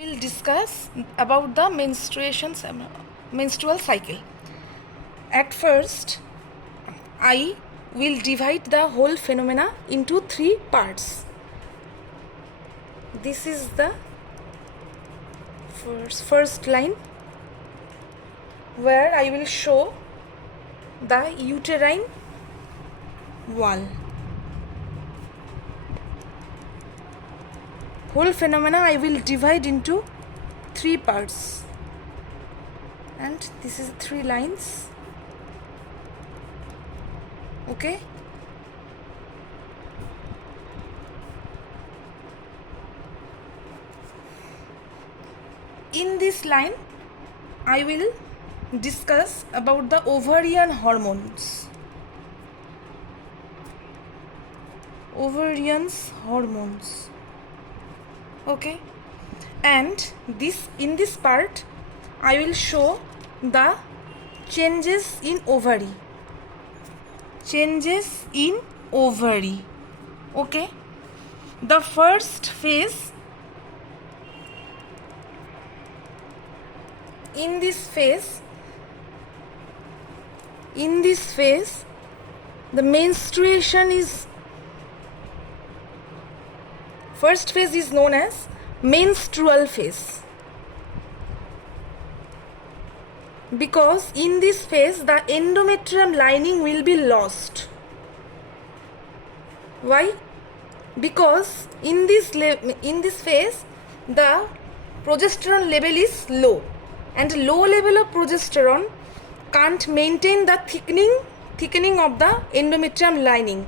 We'll discuss about the menstrual cycle. At first, I will divide the whole phenomena into three parts. This is the first line where I will show the uterine wall. Whole phenomena I will divide into three parts, and this is three lines. Okay, in this line I will discuss about the ovarian hormones. Okay, and in this part I will show the changes in ovary. Okay, the first phase, in this phase the menstruation is, first phase is known as menstrual phase, because in this phase the endometrium lining will be lost. Why? Because in this phase the progesterone level is low, and low level of progesterone can't maintain the thickening of the endometrium lining.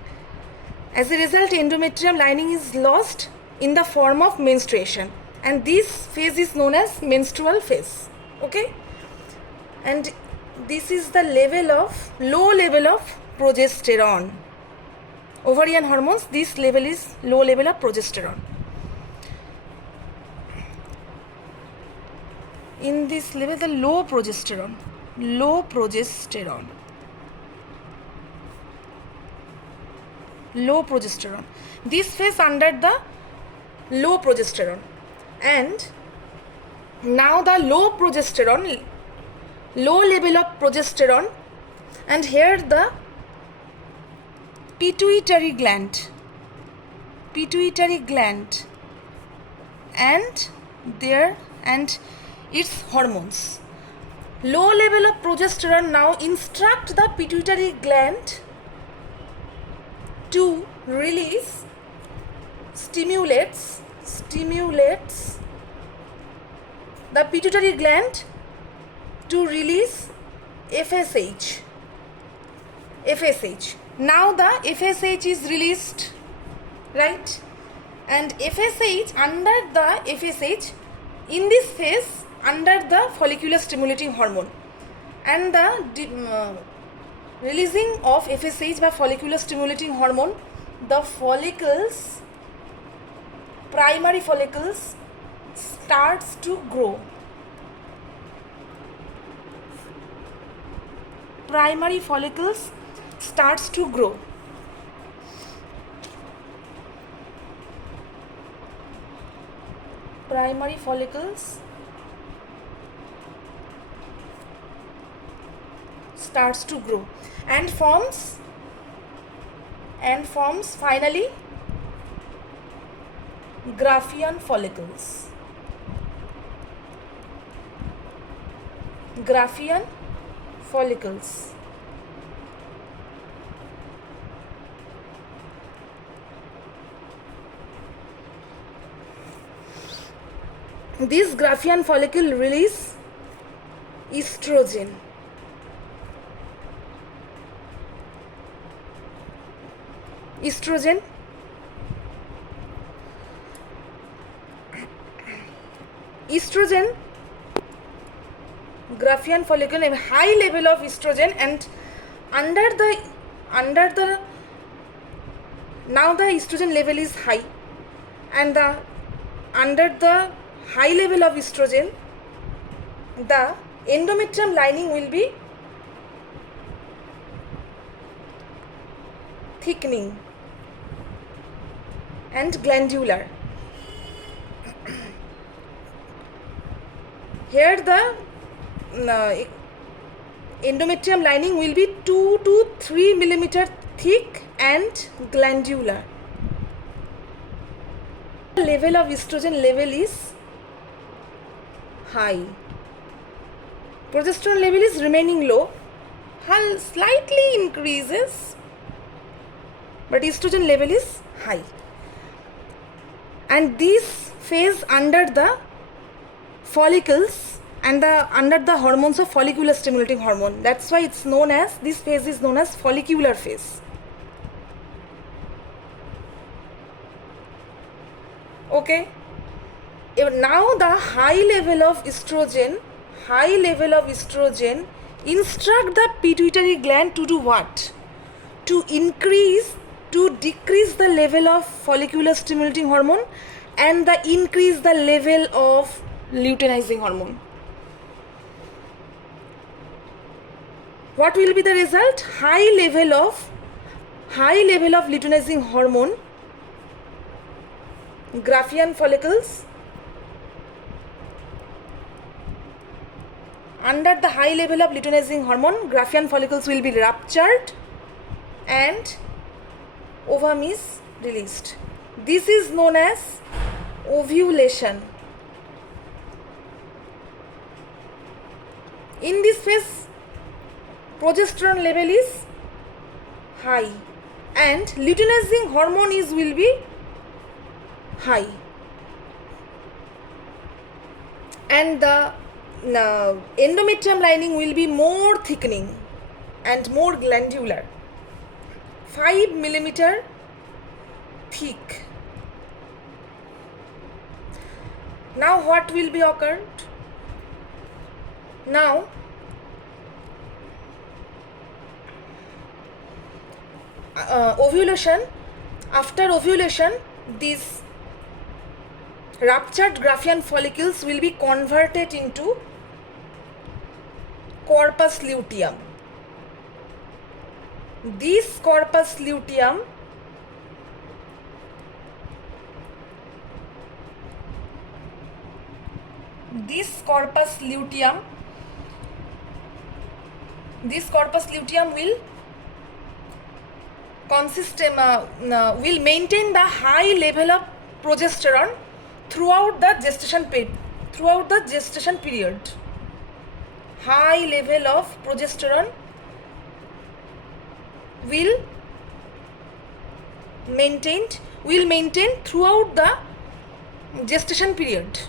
As a result, endometrium lining is lost in the form of menstruation, and this phase is known as menstrual phase. Okay, and this is the low level of progesterone. Ovarian hormones, this level is low level of progesterone. In this level, the low progesterone. This phase under the low progesterone, and now the low level of progesterone, and here the pituitary gland and its hormones. Low level of progesterone now instruct the pituitary gland to release, stimulates the pituitary gland to release FSH. Now the FSH is released, right? And under the FSH, in this phase, under the follicular stimulating hormone, and the releasing of FSH by follicular stimulating hormone, the primary follicles starts to grow. Primary follicles starts to grow. And forms finally Graafian follicles. This Graafian follicle release estrogen. Graafian follicle, a high level of estrogen, and under the now the estrogen level is high, and under the high level of estrogen, the endometrium lining will be thickening and glandular. Here the endometrium lining will be 2 to 3 millimeter thick and glandular. The level of estrogen level is high. Progesterone level is remaining low, slightly increases, but estrogen level is high. And this phase under the follicles and under the hormones of follicular stimulating hormone. That's why it's known as, this phase is known as follicular phase. Okay. Now the high level of estrogen instruct the pituitary gland to do what? To decrease the level of follicular stimulating hormone and increase the level of luteinizing hormone. What will be the result? High level of luteinizing hormone, Graafian follicles. Under the high level of luteinizing hormone, Graafian follicles will be ruptured and ovum is released. This is known as ovulation. In this phase, progesterone level is high and luteinizing hormone will be high, and the endometrium lining will be more thickening and more glandular, 5 millimeter thick. Now what will be occurred? Now ovulation. After ovulation, these ruptured Graafian follicles will be converted into corpus luteum. This corpus luteum will will maintain the high level of progesterone throughout the gestation period. High level of progesterone will maintain throughout the gestation period.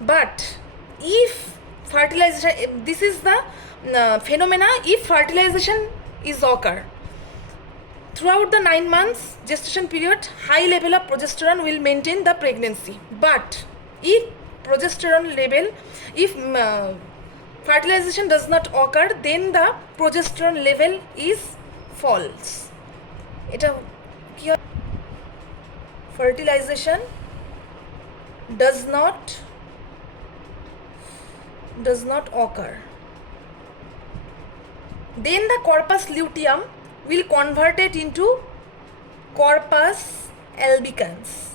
But if fertilization, this is the phenomena, if fertilization is occur throughout the 9 months gestation period, high level of progesterone will maintain the pregnancy. But if fertilization does not occur, then the progesterone level is false. Fertilization does not occur, then the corpus luteum will convert it into corpus albicans.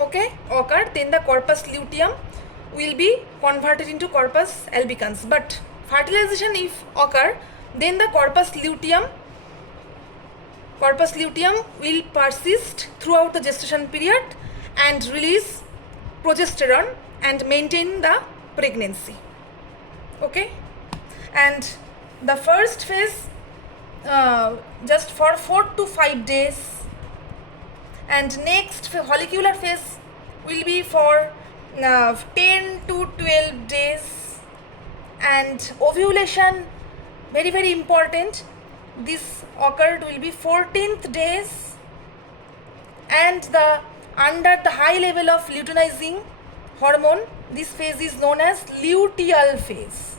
Okay, occurred, then the corpus luteum will be converted into corpus albicans. But fertilization if occur, then the corpus luteum will persist throughout the gestation period and release progesterone and maintain the pregnancy. Okay, and the first phase just for 4 to 5 days, and next follicular phase will be for 10 to 12 days, and ovulation, very very important, this occurred will be 14th days, and under the high level of luteinizing hormone, this phase is known as luteal phase.